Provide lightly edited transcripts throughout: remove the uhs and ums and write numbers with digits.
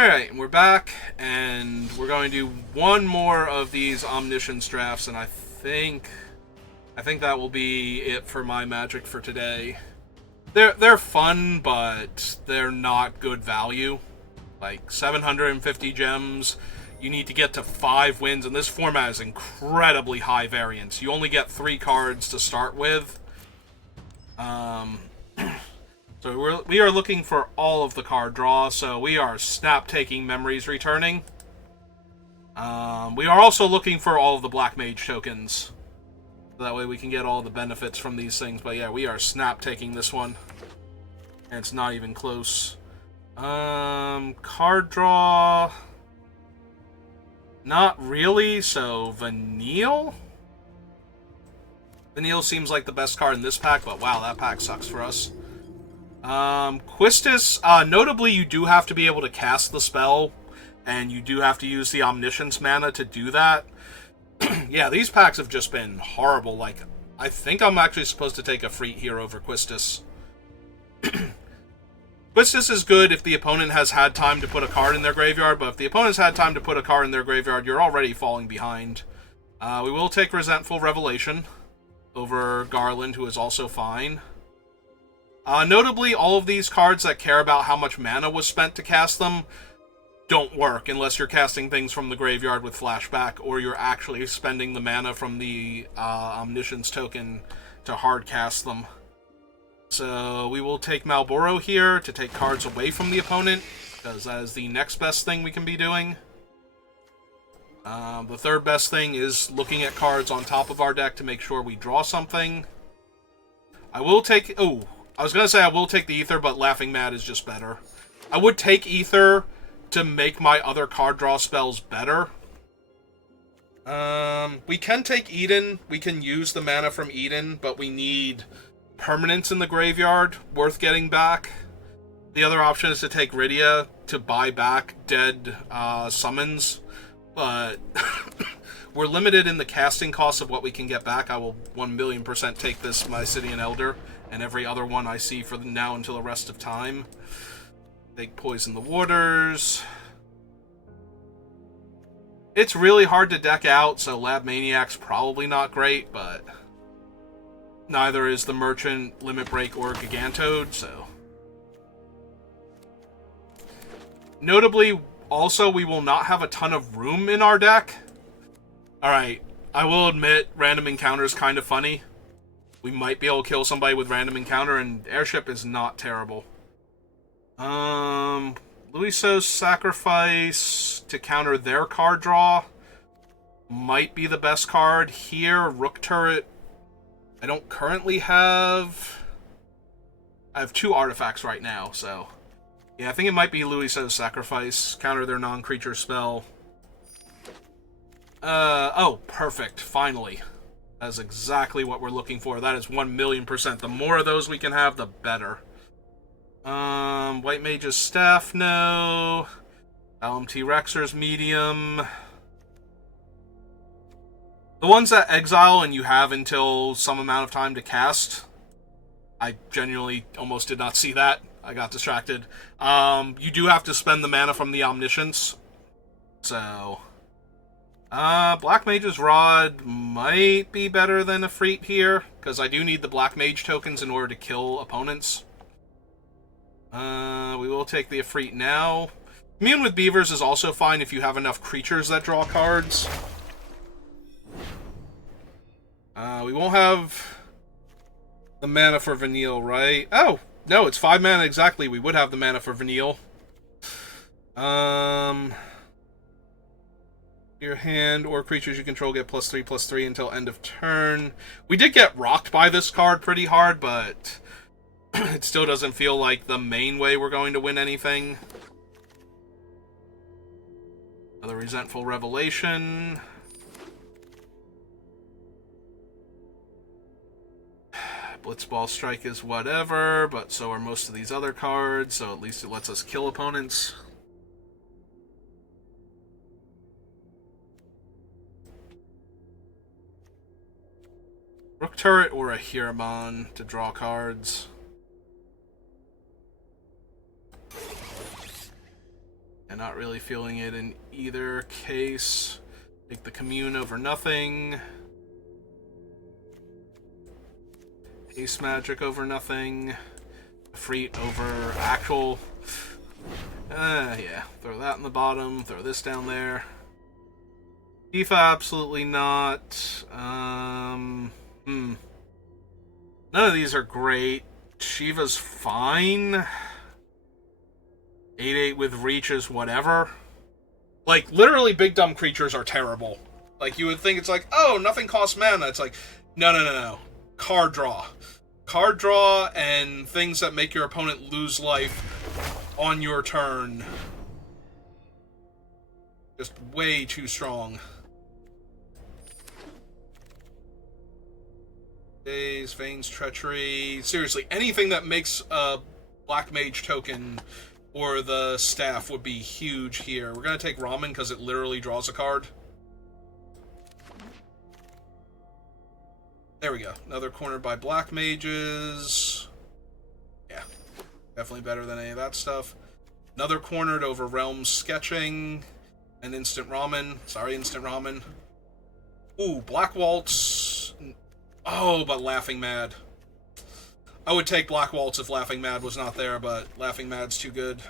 Alright, we're back, and we're going to do one more of these Omniscience drafts, and I think that will be it for my Magic for today. They're fun, but they're not good value. Like, 750 gems, you need to get to 5 wins, and this format is incredibly high variance. You only get 3 cards to start with. So we are looking for all of the card draw, so we are snap-taking Memories returning. We are also looking for all of the Black Mage tokens. So that way we can get all the benefits from these things. But yeah, we are snap-taking this one. And it's not even close. Card draw... Not really, so Vanille? Vanille seems like the best card in this pack, but wow, that pack sucks for us. Quistis, notably you do have to be able to cast the spell, and you do have to use the Omniscience mana to do that. Yeah, these packs have just been horrible. Like, I think I'm actually supposed to take a Freet here over Quistis. Quistis is good if the opponent has had time to put a card in their graveyard, but if the opponent's had time to put a card in their graveyard, you're already falling behind. We will take Resentful Revelation over Garland, who is also fine. Notably, all of these cards that care about how much mana was spent to cast them don't work unless you're casting things from the graveyard with Flashback, or you're actually spending the mana from the Omniscience token to hard cast them. So we will take Malboro here to take cards away from the opponent, because that is the next best thing we can be doing. The third best thing is looking at cards on top of our deck to make sure we draw something. I will take... Oh, I was going to say I will take the Ether, but Laughing Mad is just better. I would take Ether to make my other card draw spells better. We can take Eden. We can use the mana from Eden, but we need permanents in the graveyard worth getting back. The other option is to take Rydia to buy back dead summons, but we're limited in the casting cost of what we can get back. I will 1,000,000% take this Mycelian Elder and every other one I see for now until the rest of time. Take Poison the Waters. It's really hard to deck out, so Lab Maniac's probably not great, but neither is the Merchant, Limit Break, or Gigantode, so... Notably, also, we will not have a ton of room in our deck. Alright, I will admit, Random Encounter is kind of funny. We might be able to kill somebody with Random Encounter, and Airship is not terrible. Luiso's Sacrifice to counter their card draw might be the best card here. Rook Turret, I don't currently have... I have 2 artifacts right now, so... Yeah, I think it might be Luiso's Sacrifice. Counter their non-creature spell. Oh, perfect. Finally. That's exactly what we're looking for. That is 1,000,000%. The more of those we can have, the better. White Mage's Staff, no. LMT Rexer's medium. The ones that exile and you have until some amount of time to cast, I genuinely almost did not see that. I got distracted. You do have to spend the mana from the Omniscience. So... Black Mage's Rod might be better than a Freet here, because I do need the Black Mage tokens in order to kill opponents. We will take the Efreet now. Immune with Beavers is also fine if you have enough creatures that draw cards. We won't have the mana for Vanille, right? Oh, no, it's 5 mana exactly. We would have the mana for Vanille. Your hand or creatures you control get +3/+3 until end of turn. We did get rocked by this card pretty hard, but it still doesn't feel like the main way we're going to win anything. Another Resentful Revelation. Blitzball Strike is whatever, but so are most of these other cards, so at least it lets us kill opponents. Rook Turret or a Hiramon to draw cards. And not really feeling it in either case. Take the commune over nothing. Ace magic over nothing. Freet over actual. Yeah. Throw that in the bottom. Throw this down there. Tifa, absolutely not. None of these are great. Shiva's fine. 8/8 with reach is whatever. Like, literally, big dumb creatures are terrible. Like, you would think it's like, oh, nothing costs mana. It's like, no. Card draw. Card draw and things that make your opponent lose life on your turn. Just way too strong. Days, Veins, Treachery. Seriously, anything that makes a Black Mage token or the staff would be huge here. We're going to take Ramen because it literally draws a card. There we go. Another cornered by Black Mages. Yeah, definitely better than any of that stuff. Another cornered over Realm Sketching and Instant Ramen. Sorry, Instant Ramen. Ooh, Black Waltz. Oh, but Laughing Mad. I would take Black Waltz if Laughing Mad was not there, but Laughing Mad's too good.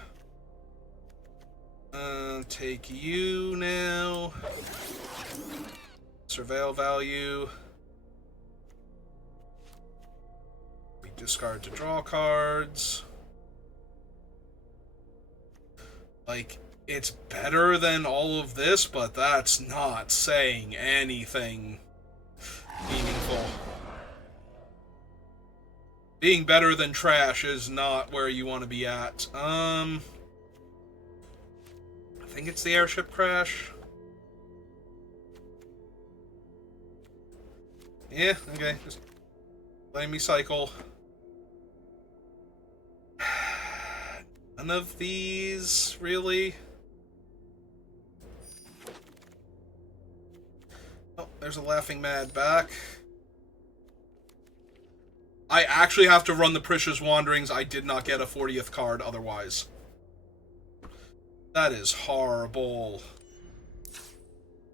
Take you now. Surveil value. We discard to draw cards. Like, it's better than all of this, but that's not saying anything meaningful. Being better than trash is not where you want to be at. I think it's the airship crash. Yeah, okay. Just letting me cycle. None of these, really. Oh, there's a Laughing Mad back. I actually have to run the Precious Wanderings. I did not get a 40th card otherwise. That is horrible.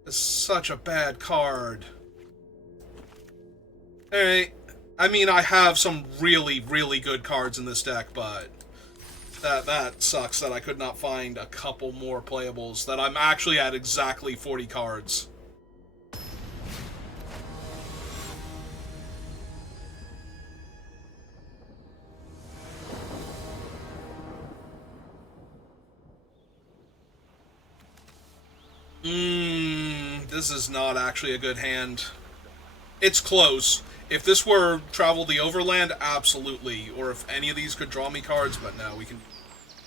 It's such a bad card. Alright. I mean, I have some really, really good cards in this deck, but that sucks that I could not find a couple more playables, that I'm actually at exactly 40 cards. This is not actually a good hand. It's close. If this were Travel the Overland, absolutely. Or if any of these could draw me cards, but no, we can...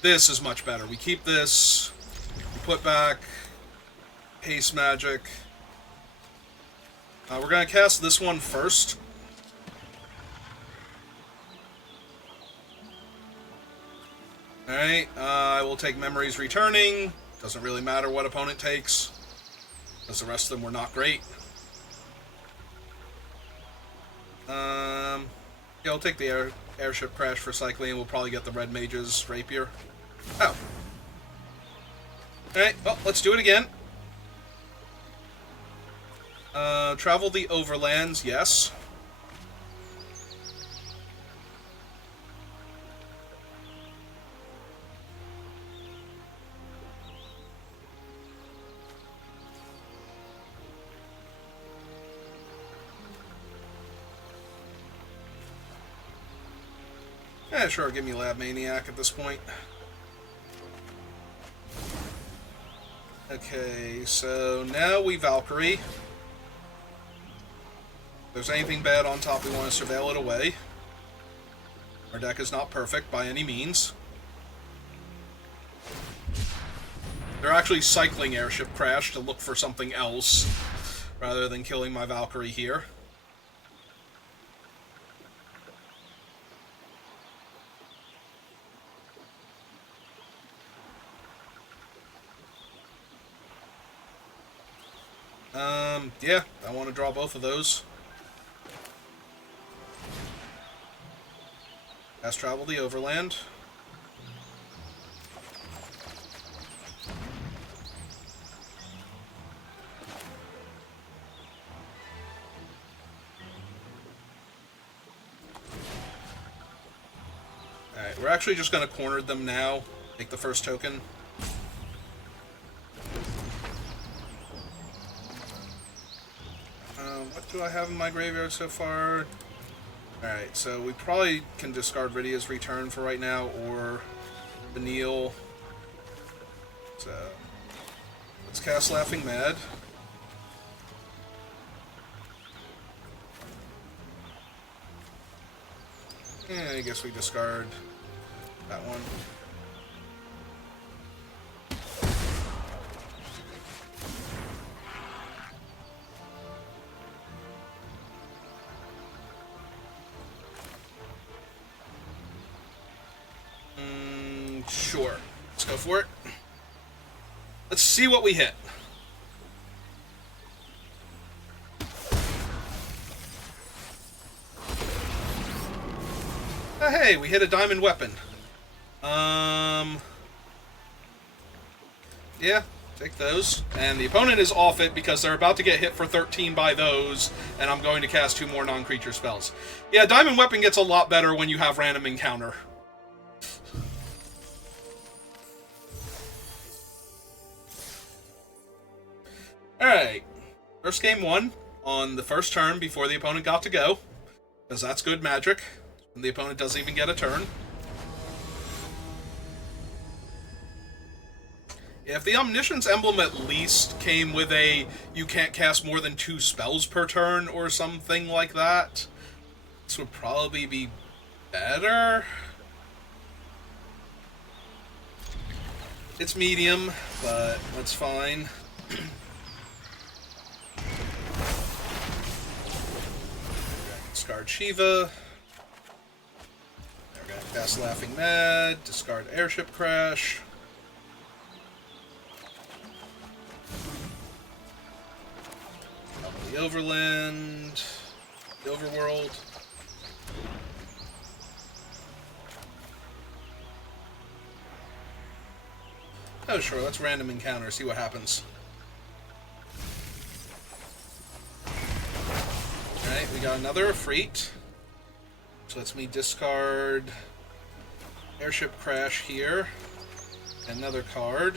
This is much better. We keep this. We put back Haste Magic. We're going to cast this one first. Alright, I will take Memories Returning. Doesn't really matter what opponent takes, because the rest of them were not great. Yeah, I'll take the airship crash for cycling, and we'll probably get the Red Mage's Rapier. Oh. Alright, well, let's do it again. Travel the Overlands, yes. Yeah, sure, give me Lab Maniac at this point. Okay, so now we Valkyrie. If there's anything bad on top, we want to surveil it away. Our deck is not perfect by any means. They're actually cycling Airship Crash to look for something else, rather than killing my Valkyrie here. Yeah, I want to draw both of those. Fast Travel the Overland. We're actually just going to corner them now. Take the first token. What do I have in my graveyard so far? Alright, so we probably can discard Rydia's Return for right now, or Vanille. So, let's cast Laughing Mad. Yeah, I guess we discard that one. Sure. Let's go for it. Let's see what we hit. Oh, hey, we hit a diamond weapon. Yeah, take those. And the opponent is off it because they're about to get hit for 13 by those, and I'm going to cast 2 more non-creature spells. Yeah, diamond weapon gets a lot better when you have random encounter. Alright, first game won on the first turn before the opponent got to go, because that's good magic, and the opponent doesn't even get a turn. If the Omniscience emblem at least came with a you can't cast more than 2 spells per turn or something like that, this would probably be better. It's medium, but that's fine. Discard Shiva. We're going to cast Laughing Mad. Discard Airship Crash. The Overland. The Overworld. Oh, sure, let's random encounter, see what happens. Alright, we got another Efreet. So lets me discard Airship Crash here. Another card.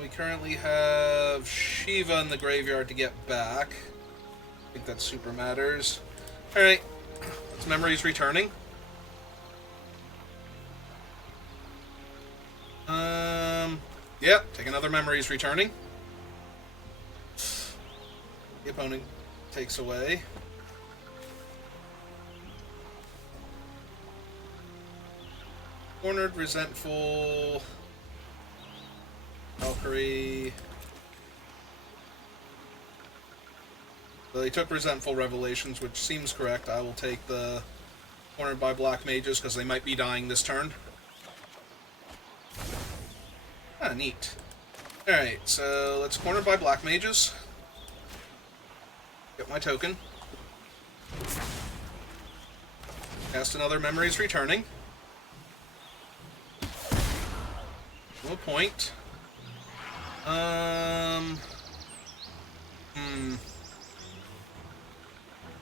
We currently have Shiva in the graveyard to get back. I think that super matters. Alright, it's Memories returning. Yep, take another Memories returning. The opponent takes away. Cornered, Resentful, Valkyrie. So they took Resentful Revelations, which seems correct. I will take the Cornered by Black Mages because they might be dying this turn. Ah, neat. Alright, so let's Cornered by Black Mages. Get my token. Cast another Memories returning. No point.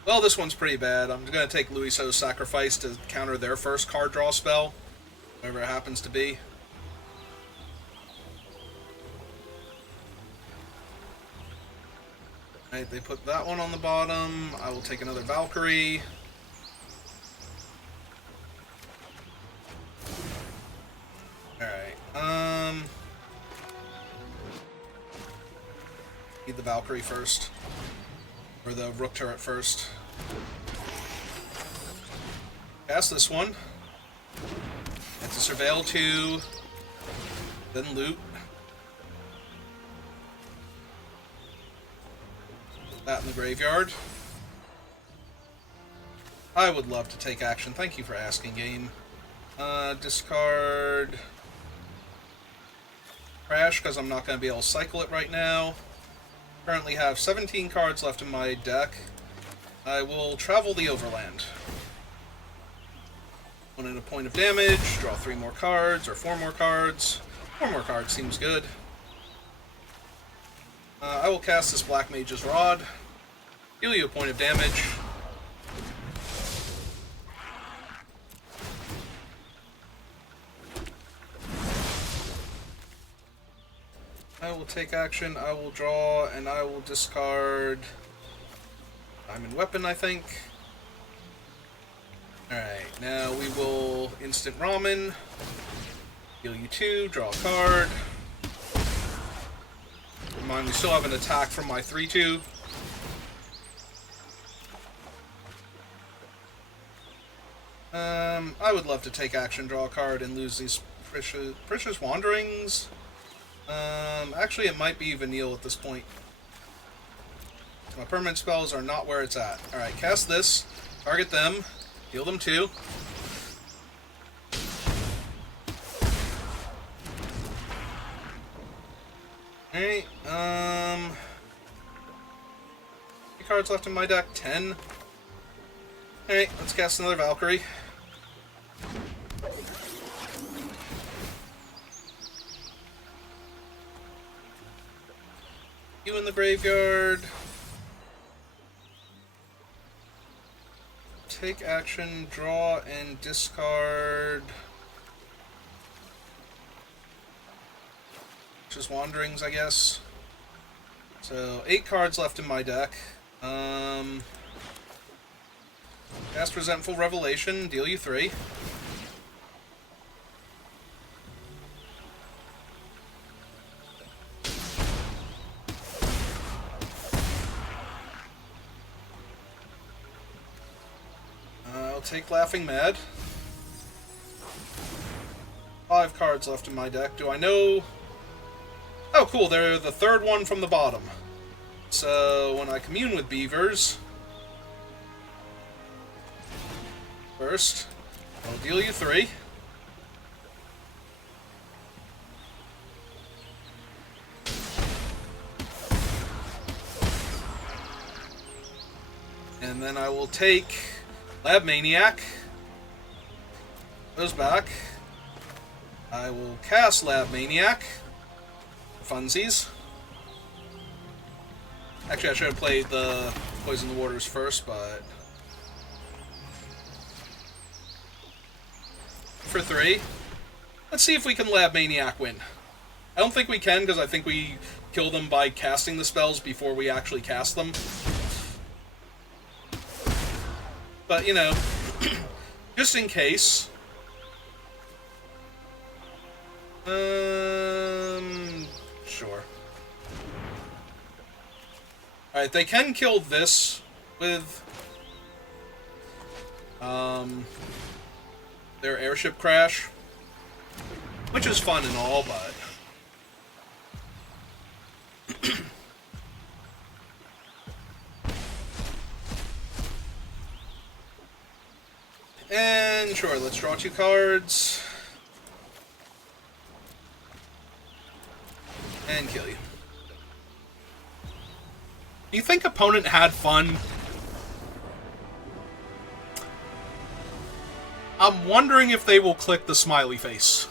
Well, this one's pretty bad. I'm going to take Luiso's Sacrifice to counter their first card draw spell, whatever it happens to be. Alright, they put that one on the bottom. I will take another Valkyrie. Alright, need the Valkyrie first. Or the Rook turret first. Cast this one. Get to Surveil 2. Then loot. Put that in the graveyard. I would love to take action. Thank you for asking, game. Discard Crash, because I'm not going to be able to cycle it right now. Currently have 17 cards left in my deck. I will travel the Overland. 1 and a point of damage, draw 3 more cards, or 4 more cards. 4 more cards seems good. I will cast this Black Mage's Rod. Deal you a point of damage. I will take action, I will draw, and I will discard Diamond Weapon, I think. Alright, now we will instant Ramen. Heal you 2, draw a card. Mind, we still have an attack from my 3-2. I would love to take action, draw a card, and lose these Precious Wanderings. Actually, it might be Vanille at this point. My permanent spells are not where it's at. Alright, cast this, target them, heal them 2. Alright, how many cards left in my deck? 10. Alright, let's cast another Valkyrie. You in the graveyard. Take action, draw, and discard. Just Wanderings, I guess. So, 8 cards left in my deck. Cast Resentful Revelation, deal you 3. I'll take Laughing Mad. 5 cards left in my deck. Do I know... Oh, cool, they're the 3rd one from the bottom. So, when I commune with beavers... First, I'll deal you 3. And then I will take Lab Maniac. Goes back. I will cast Lab Maniac. Funsies. Actually, I should have played the Poison the Waters first, but... For 3. Let's see if we can Lab Maniac win. I don't think we can, because I think we kill them by casting the spells before we actually cast them. But, you know, just in case. Sure. Alright, they can kill this with their airship crash, which is fun and all, but and sure, let's draw 2 cards and kill you. Do you think opponent had fun? I'm wondering if they will click the smiley face.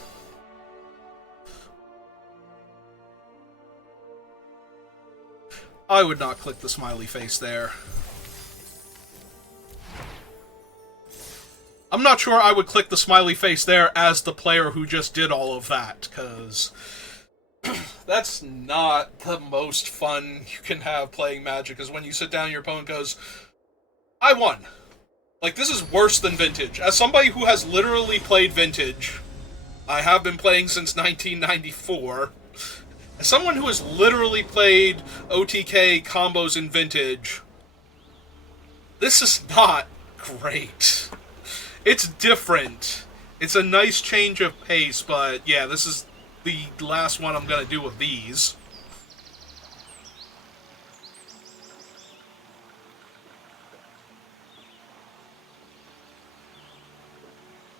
I would not click the smiley face there. I'm not sure I would click the smiley face there as the player who just did all of that, because that's not the most fun you can have playing Magic, is when you sit down and your opponent goes, I won. Like, this is worse than Vintage. As somebody who has literally played Vintage, I have been playing since 1994. As someone who has literally played OTK combos in Vintage, this is not great. It's different. It's a nice change of pace, but yeah, this is the last one I'm gonna do with these.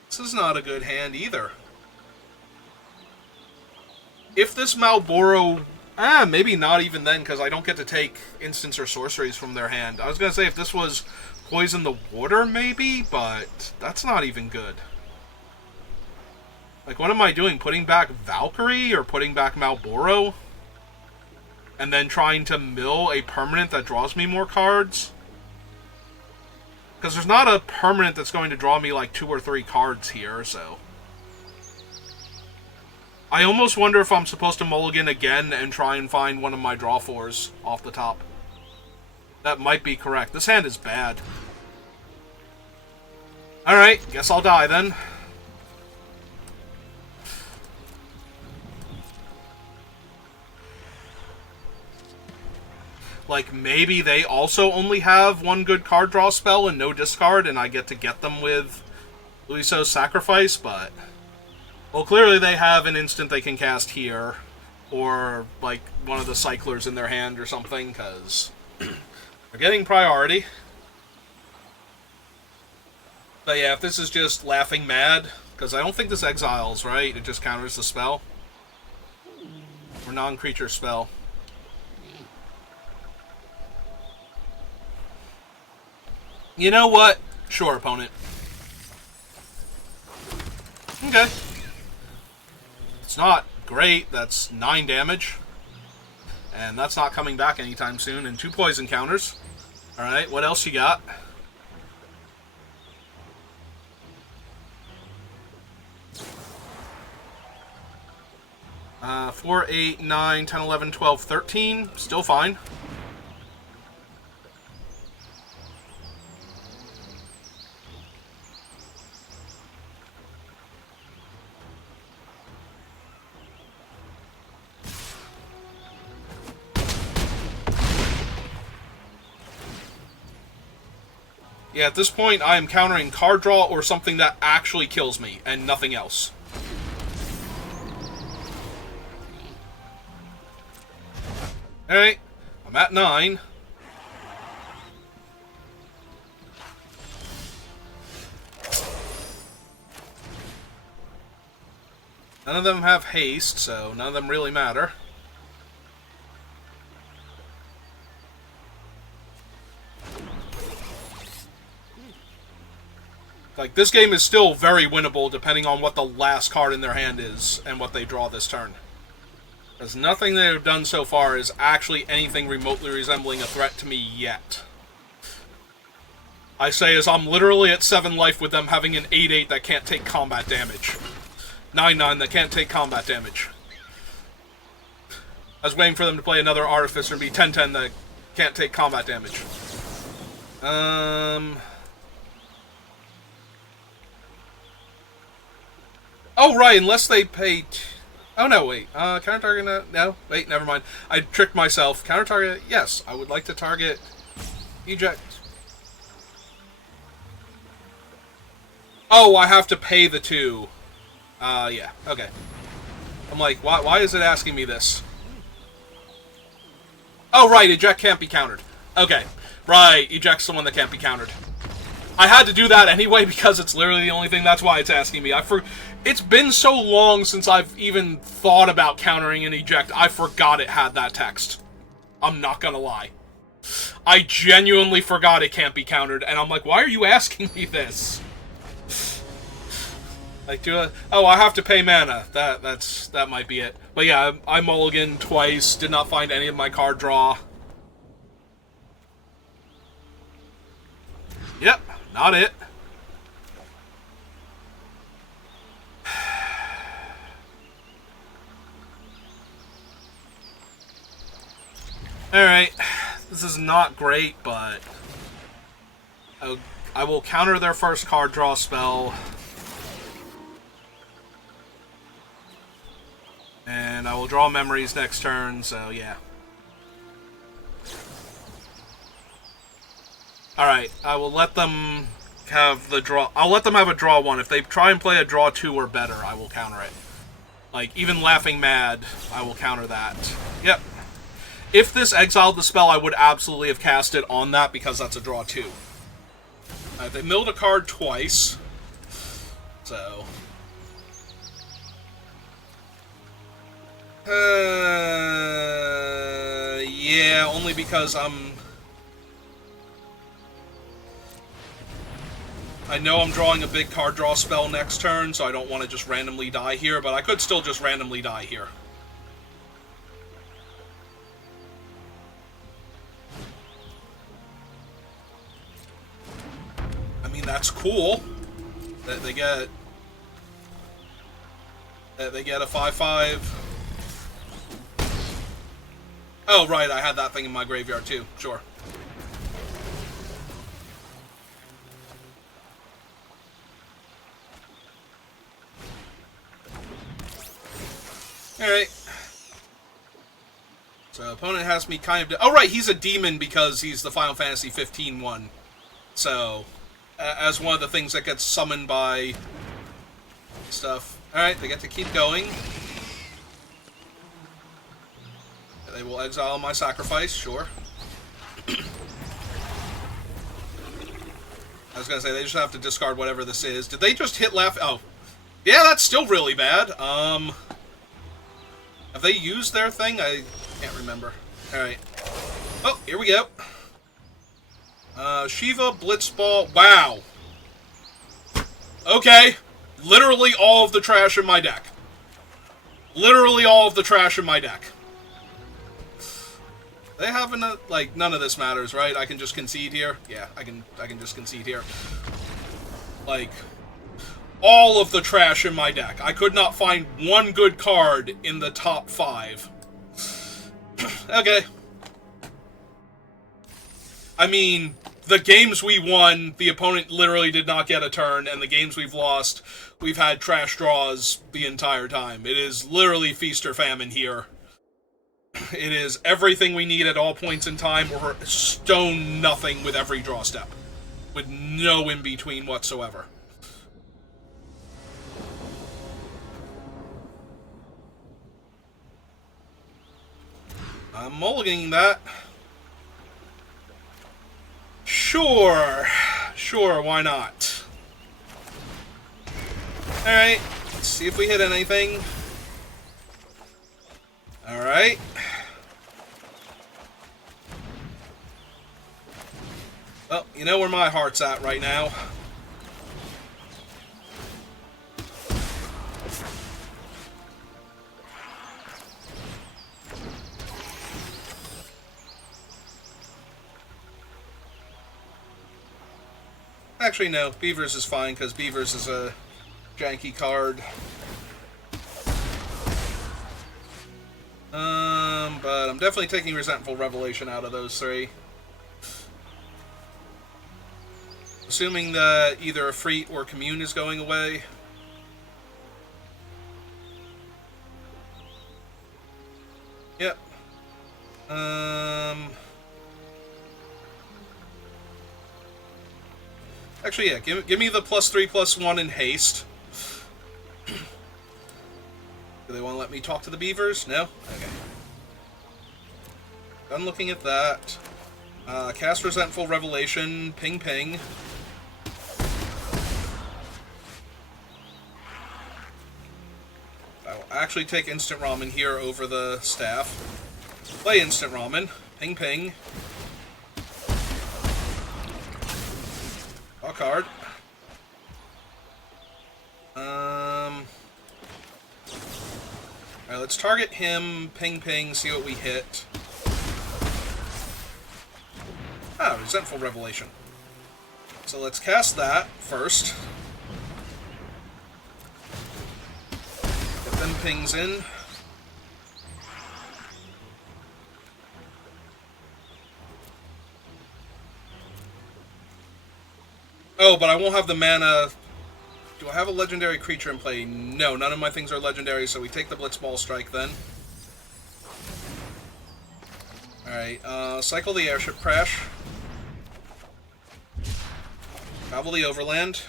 This is not a good hand either. If this Malboro... maybe not even then, because I don't get to take instants or sorceries from their hand. I was going to say if this was Poison the Water, maybe, but that's not even good. Like, what am I doing? Putting back Valkyrie or putting back Malboro? And then trying to mill a permanent that draws me more cards? Because there's not a permanent that's going to draw me like 2 or 3 cards here, so... I almost wonder if I'm supposed to mulligan again and try and find one of my draw fours off the top. That might be correct. This hand is bad. Alright, guess I'll die then. Like, maybe they also only have one good card draw spell and no discard, and I get to get them with Luiso's Sacrifice, but... Well, clearly they have an instant they can cast here, or, like, one of the Cyclers in their hand or something, because they're getting priority. But yeah, if this is just laughing mad, because I don't think this exiles, right? It just counters the spell. Or non-creature spell. You know what? Sure, opponent. Okay. It's not great. That's 9 damage. And that's not coming back anytime soon. And 2 poison counters. Alright, what else you got? 4, 8, 9, 10, 11, 12, 13. Still fine. Yeah, at this point, I am countering card draw or something that actually kills me, and nothing else. Alright, I'm at 9. None of them have haste, so none of them really matter. Like, this game is still very winnable depending on what the last card in their hand is and what they draw this turn. Because nothing they've done so far is actually anything remotely resembling a threat to me yet. I say as I'm literally at 7 life with them having an 8-8 that can't take combat damage. 9-9 that can't take combat damage. I was waiting for them to play another Artificer and be 10-10 that can't take combat damage. Oh, right, unless they pay... Oh, no, wait. Counter target... No, wait, never mind. I tricked myself. Counter target... Yes, I would like to target... Eject. Oh, I have to pay the 2. Yeah, okay. I'm like, why is it asking me this? Oh, right, eject can't be countered. Okay, right, eject's the one that can't be countered. I had to do that anyway because it's literally the only thing. That's why it's asking me. It's been so long since I've even thought about countering an eject, I forgot it had that text. I'm not gonna lie. I genuinely forgot it can't be countered, and I'm like, why are you asking me this? Like, oh, I have to pay mana. That might be it. But yeah, I mulliganed twice, did not find any of my card draw. Yep, not it. Alright, this is not great, but I will counter their first card draw spell. And I will draw memories next turn, so yeah. Alright, I will let them have the draw. I'll let them have a draw 1. If they try and play a draw 2 or better, I will counter it. Like, even Laughing Mad, I will counter that. Yep. If this exiled the spell, I would absolutely have cast it on that because that's a draw 2. They milled a card twice. So... yeah, only because I know I'm drawing a big card draw spell next turn, so I don't want to just randomly die here, but I could still just randomly die here. I mean, that's cool that they get... They get a 5/5. Oh, right, I had that thing in my graveyard too. Sure. Alright. So, opponent has me kind of... Oh, right, he's a demon because he's the Final Fantasy 15 one. So, as one of the things that gets summoned by stuff. Alright, they get to keep going. They will exile my sacrifice, sure. I was gonna say, they just have to discard whatever this is. Did they just hit left? Oh. Yeah, that's still really bad. Have they used their thing? I can't remember. Alright. Oh, here we go. Shiva, Blitzball. Wow. Okay. Literally all of the trash in my deck. Literally all of the trash in my deck. They haven't, like, none of this matters, right? I can just concede here? Yeah, I can just concede here. Like, all of the trash in my deck. I could not find one good card in the top 5. Okay. I mean, the games we won, the opponent literally did not get a turn, and the games we've lost, we've had trash draws the entire time. It is literally feast or famine here. It is everything we need at all points in time, or stone nothing with every draw step. With no in-between whatsoever. I'm mulliganing that. Sure. Sure, why not? Alright, let's see if we hit anything. Alright. Well, you know where my heart's at right now. Actually, no. Beavers is fine, because Beavers is a janky card. But I'm definitely taking Resentful Revelation out of those 3. Assuming that either a Freet or Commune is going away. Yep. Actually, yeah, give me the +3/+1 in haste. Do they want to let me talk to the Beavers? No? Okay. Done looking at that. Cast Resentful Revelation. Ping ping. I will actually take Instant Ramen here over the staff. Play Instant Ramen. Ping ping. Draw a card. Alright, let's target him, ping ping, see what we hit. Ah, Resentful Revelation. So let's cast that first. Get them pings in. Oh, but I won't have the mana. Do I have a legendary creature in play? No, none of my things are legendary, so we take the Blitzball Strike then. Alright, cycle the Airship Crash. Travel the Overland.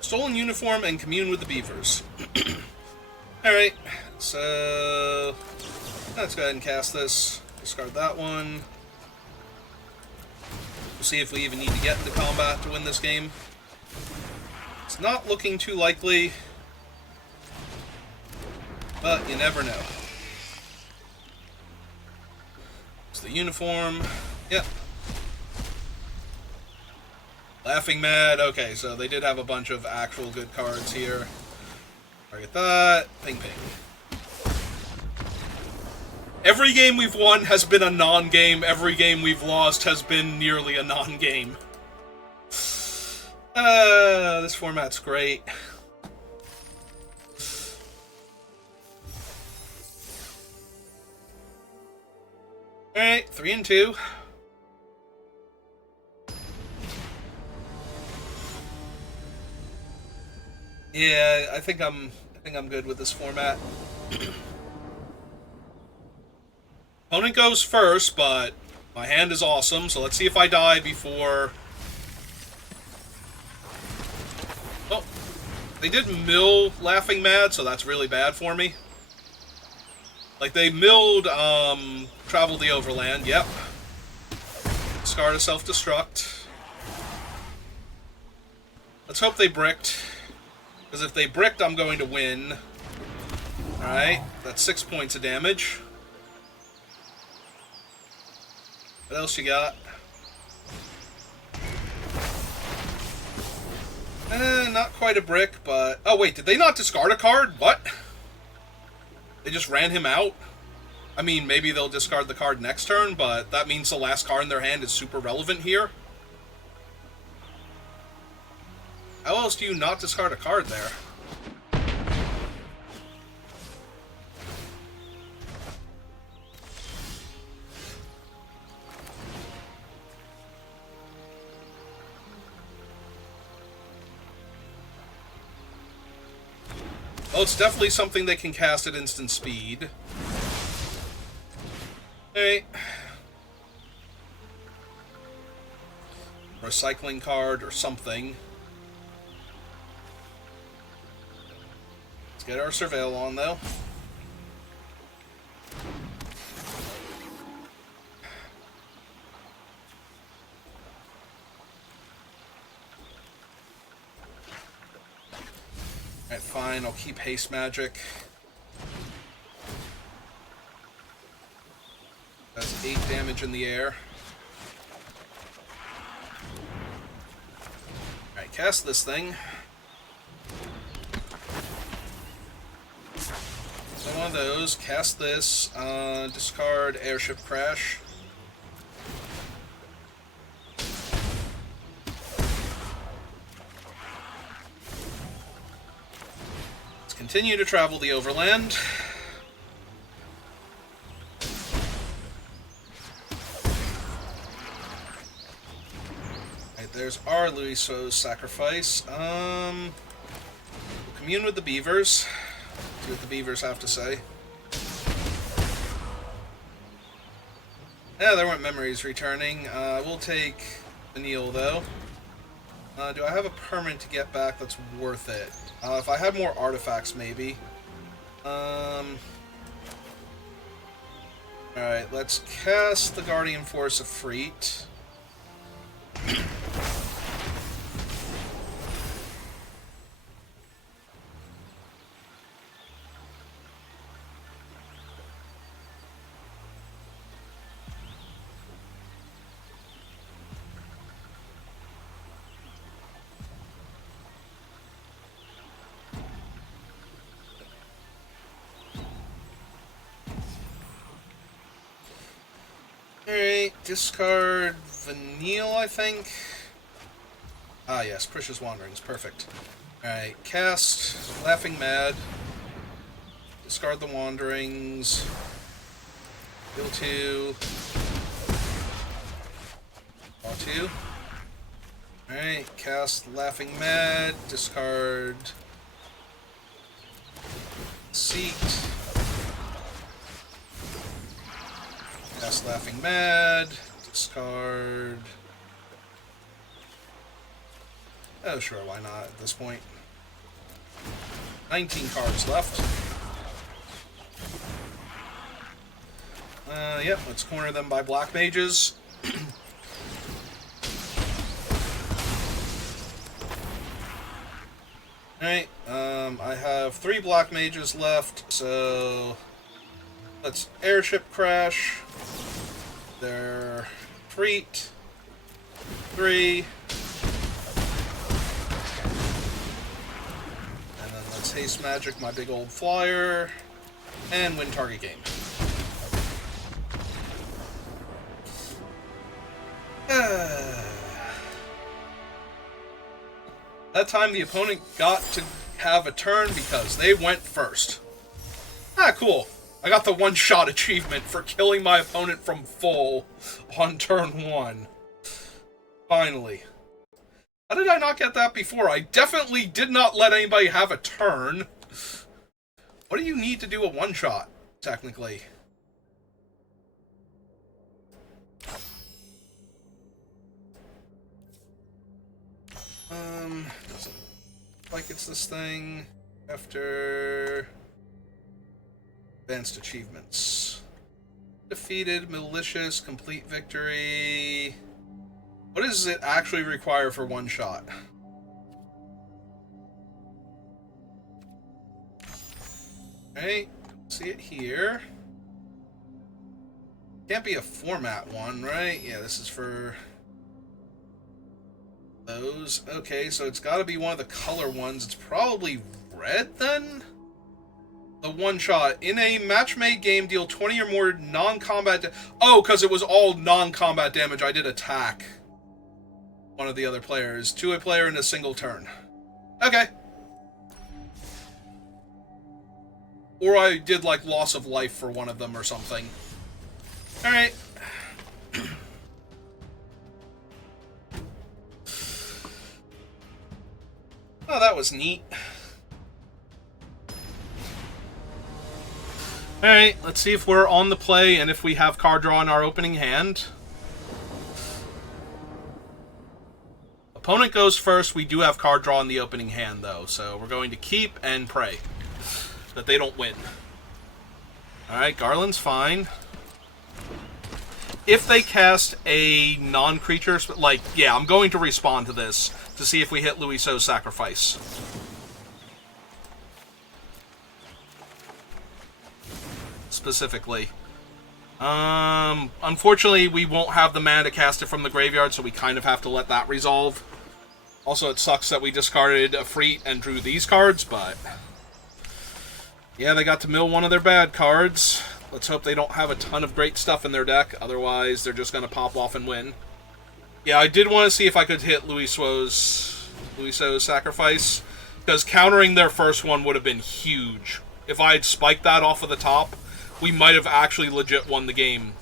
Stolen Uniform and Commune with the Beavers. Alright, so let's go ahead and cast this. Discard that one. We'll see if we even need to get into combat to win this game. It's not looking too likely, but you never know. It's the uniform. Yep. Laughing Mad. Okay, so they did have a bunch of actual good cards here. Target that. Ping ping. Every game we've won has been a non-game. Every game we've lost has been nearly a non-game. This format's great. Alright, 3 and 2. Yeah, I think I'm good with this format. Opponent goes first, but my hand is awesome, so let's see if I die before... Oh, they did mill Laughing Mad, so that's really bad for me. Like, they milled, Travel the Overland, yep. Discard a Self-Destruct. Let's hope they bricked. Because if they bricked, I'm going to win. Alright, that's 6 points of damage. What else you got? Not quite a brick, but... Oh, wait, did they not discard a card? What? They just ran him out? I mean, maybe they'll discard the card next turn, but that means the last card in their hand is super relevant here. How else do you not discard a card there? Well, it's definitely something they can cast at instant speed. Okay. Recycling card or something. Let's get our Surveil on, though. Alright, fine. I'll keep Haste Magic. That's 8 damage in the air. Alright, cast this thing. So one of those, cast this, discard Airship Crash. Let's continue to travel the Overland. Right, there's our Luiso's Sacrifice. We'll commune with the Beavers. See what the Beavers have to say. Yeah, there weren't memories returning. We'll take the Neil, though. Do I have a permanent to get back that's worth it? If I had more artifacts, maybe. Alright, let's cast the Guardian Force of Freet. Alright, discard Vanille, I think. Ah, yes, Precious Wanderings, perfect. Alright, cast Laughing Mad. Discard the Wanderings. Deal 2. Draw 2. Alright, cast Laughing Mad. Discard Seat. Cast Laughing Mad, discard... Oh, sure, why not at this point? 19 cards left. Yep, let's corner them by Black Mages. Alright, I have 3 Black Mages left, so... Let's Airship Crash. Their Freet. 3. Let's Haste Magic my big old flyer, and win target game. That time the opponent got to have a turn because they went first. Ah, cool. I got the one-shot achievement for killing my opponent from full on turn 1. Finally. How did I not get that before? I definitely did not let anybody have a turn. What do you need to do a one-shot, technically? Doesn't look like it's this thing. After advanced achievements. Defeated, malicious, complete victory. What does it actually require for one shot? Okay, see it here. Can't be a format one, right? Yeah, this is for those. Okay, so it's got to be one of the color ones. It's probably red, then? The one shot. In a match-made game, deal 20 or more non-combat... Oh, because it was all non-combat damage. I did attack one of the other players. To a player in a single turn. Okay. Or I did, like, loss of life for one of them or something. Alright. Oh, that was neat. Alright, let's see if we're on the play and if we have card draw in our opening hand. Opponent goes first. We do have card draw in the opening hand, though, so we're going to keep and pray that they don't win. Alright, Garland's fine. If they cast a non-creature, like, yeah, I'm going to respond to this to see if we hit Louiso's Sacrifice. Specifically. Unfortunately, we won't have the mana to cast it from the graveyard, so we kind of have to let that resolve. Also, it sucks that we discarded a Freet and drew these cards, but... yeah, they got to mill one of their bad cards. Let's hope they don't have a ton of great stuff in their deck, otherwise they're just going to pop off and win. Yeah, I did want to see if I could hit Louiso's Sacrifice, because countering their first one would have been huge. If I had spiked that off of the top, we might have actually legit won the game.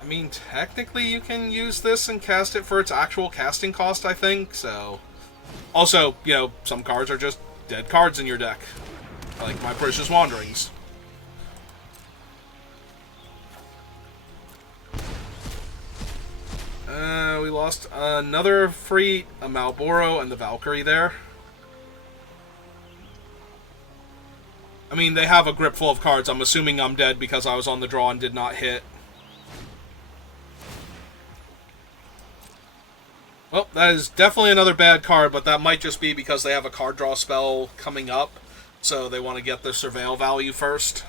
I mean, technically you can use this and cast it for its actual casting cost, I think, so... Also, you know, some cards are just dead cards in your deck. Like my Precious Wanderings. We lost another Freet, a Malboro, and the Valkyrie there. I mean, they have a grip full of cards. I'm assuming I'm dead because I was on the draw and did not hit. Well, that is definitely another bad card, but that might just be because they have a card draw spell coming up, so they want to get the Surveil value first.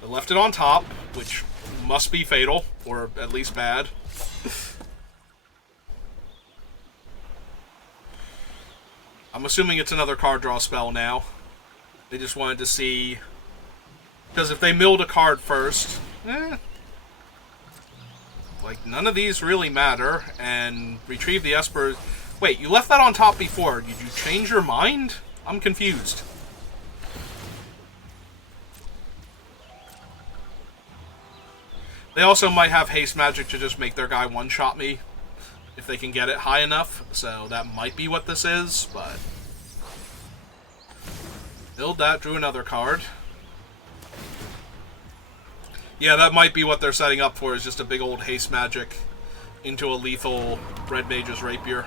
They left it on top, which must be fatal, or at least bad. I'm assuming it's another card draw spell now. They just wanted to see... because if they milled a card first... like, none of these really matter. And retrieve the Esper... Wait, you left that on top before. Did you change your mind? I'm confused. They also might have haste magic to just make their guy one-shot me. If they can get it high enough. So that might be what this is, but... build that, drew another card. Yeah, that might be what they're setting up for, is just a big old haste magic into a lethal Red Mage's Rapier.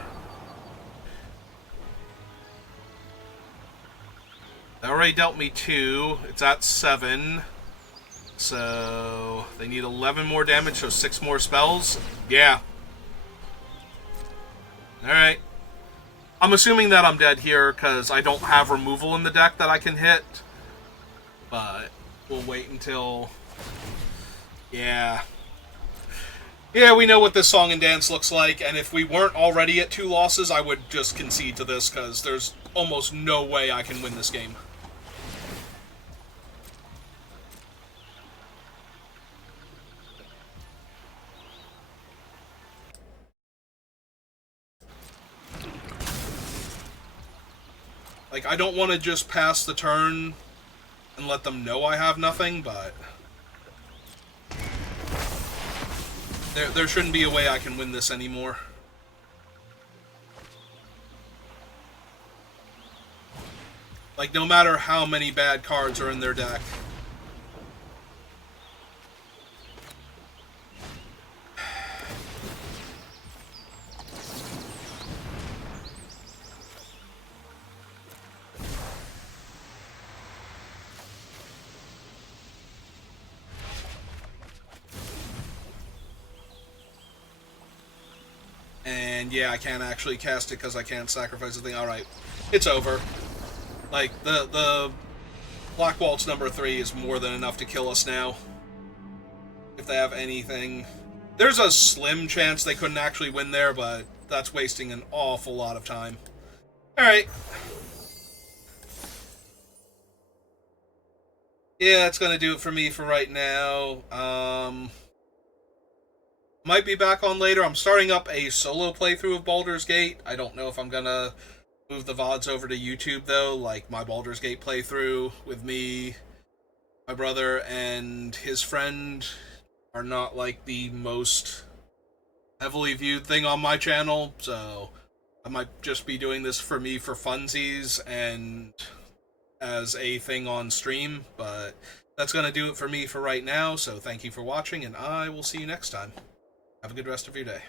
They already dealt me 2. It's at 7. So they need 11 more damage, so 6 more spells. Yeah. Alright. I'm assuming that I'm dead here, because I don't have removal in the deck that I can hit. But we'll wait until... yeah. Yeah, we know what this song and dance looks like, and if we weren't already at 2 losses, I would just concede to this, because there's almost no way I can win this game. Like, I don't want to just pass the turn and let them know I have nothing, but there shouldn't be a way I can win this anymore. Like, no matter how many bad cards are in their deck. And yeah, I can't actually cast it because I can't sacrifice the thing. Alright, it's over. Like, the Black Waltz number 3 is more than enough to kill us now. If they have anything. There's a slim chance they couldn't actually win there, but that's wasting an awful lot of time. Alright. Yeah, that's gonna do it for me for right now. Might be back on later. I'm starting up a solo playthrough of Baldur's Gate. I don't know if I'm gonna move the VODs over to YouTube, though. Like, my Baldur's Gate playthrough with me, my brother, and his friend are not, like, the most heavily viewed thing on my channel, so I might just be doing this for me for funsies and as a thing on stream, but that's gonna do it for me for right now, so thank you for watching, and I will see you next time. Have a good rest of your day.